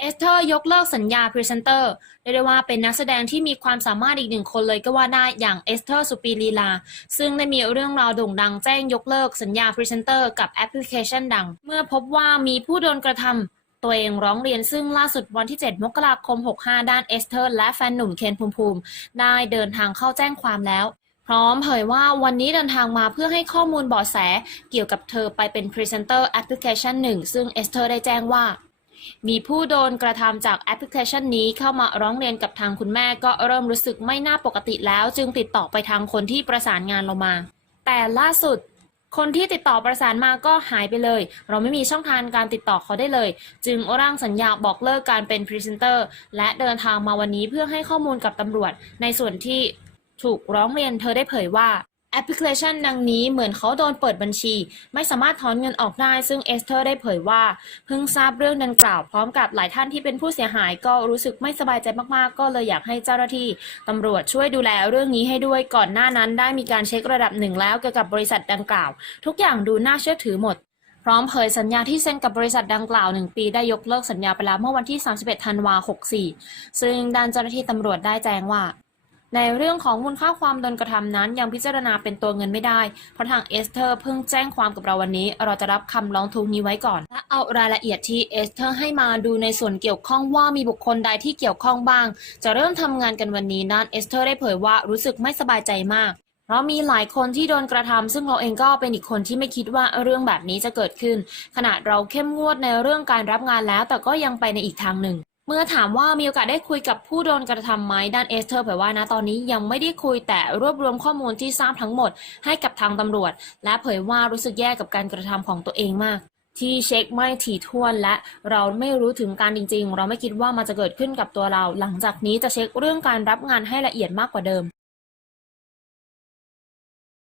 เอสเธอร์ยกเลิกสัญญาพรีเซนเตอร์เรียกได้ว่าเป็นนักแสดงที่มีความสามารถอีกหนึ่งคนเลยก็ว่าได้อย่างเอสเธอร์สุปีลีลา ซึ่งได้มีเรื่องราวโด่งดังแจ้งยกเลิกสัญญาพรีเซนเตอร์กับแอปพลิเคชันดัง เมื่อพบว่ามีผู้โดนกระทำตัวเองร้องเรียนซึ่งล่าสุดวันที่ 7 มกราคม 65 ด้านเอสเธอร์ และแฟนหนุ่มเคนภูมิภูมิ ได้เดินทางเข้าแจ้งความแล้ว พร้อมเผยว่าวันนี้เดินทางมาเพื่อให้ข้อมูลเบาะแส เกี่ยวกับเธอไปเป็นพรีเซนเตอร์แอปพลิเคชันหนึ่งซึ่งเอสเธอร์ได้แจ้งว่า มีผู้โดนกระทำจากแอปพลิเคชันนี้เข้ามาร้องเรียนกับทางคุณแม่ก็เริ่มรู้สึกไม่น่าปกติแล้วจึงติดต่อไปทางคนที่ประสานงานเรามา แต่ล่าสุด คนที่ติดต่อประสานมาก็หายไปเลย เราไม่มีช่องทางการติดต่อเขาได้เลย จึงร่างสัญญาบอกเลิกการเป็นพรีเซนเตอร์และเดินทางมาวันนี้เพื่อให้ข้อมูลกับตำรวจ ในส่วนที่ถูกร้องเรียนเธอได้เผยว่า แอปพลิเคชันดังนี้เหมือนเขาโดนเปิดบัญชี ไม่สามารถถอนเงินออกได้ ซึ่งเอสเธอร์ได้เผยว่า เพิ่งทราบเรื่องดังกล่าวพร้อมกับหลายท่านที่เป็นผู้เสียหายก็รู้สึกไม่สบายใจมากๆ ก็เลยอยากให้เจ้าหน้าที่ตำรวจช่วยดูแลเรื่องนี้ให้ด้วยก่อนหน้านั้นได้มีการเช็คระดับหนึ่งแล้วเกี่ยวกับบริษัทดังกล่าว ทุกอย่างดูน่าเชื่อถือหมดพร้อมเผยสัญญาที่เซ็นกับบริษัทดังกล่าว 1 ปีได้ยกเลิกสัญญาไปแล้วเมื่อวันที่ 31 ธันวาคม 64 ซึ่งด้านเจ้าหน้าที่ตำรวจได้แจ้งว่า ในเรื่องของมูลค่าความโดนกระทำนั้นยังพิจารณาเป็นตัวเงินไม่ได้ เพราะทางเอสเธอร์เพิ่งแจ้งความกับเราวันนี้ เราจะรับคำร้องทุกนี้ไว้ก่อนและเอารายละเอียดที่เอสเธอร์ให้มาดูในส่วนเกี่ยวข้องว่ามีบุคคลใดที่เกี่ยวข้องบ้าง จะเริ่มทำงานกันวันนี้ด้นเอสเธอร์ได้เผยว่ารู้สึกไม่สบายใจมากเพราะมีหลายคนที่โดนกระทำซึ่งเราเองก็เป็นอีกคนที่ไม่คิดว่าเรื่องแบบนี้จะเกิดขึ้นขณะเราเข้มงวดในเรื่องการรับงานแล้ว แต่ก็ยังไปในอีกทางหนึ่ง เมื่อถามว่ามีโอกาสได้คุยกับผู้โดนกระทำไหมด้านเอสเธอร์เผยว่านะตอนนี้ยังไม่ได้คุยแต่รวบรวมข้อมูลที่ทราบทั้งหมดให้กับทางตำรวจ และเผยว่ารู้สึกแย่กับการกระทำของตัวเองมากที่เช็คไม่ถี่ถ้วนและเราไม่รู้ถึงการจริง ๆ เราไม่คิดว่ามันจะเกิดขึ้นกับตัวเรา หลังจากนี้จะเช็คเรื่องการรับงานให้ละเอียดมากกว่าเดิม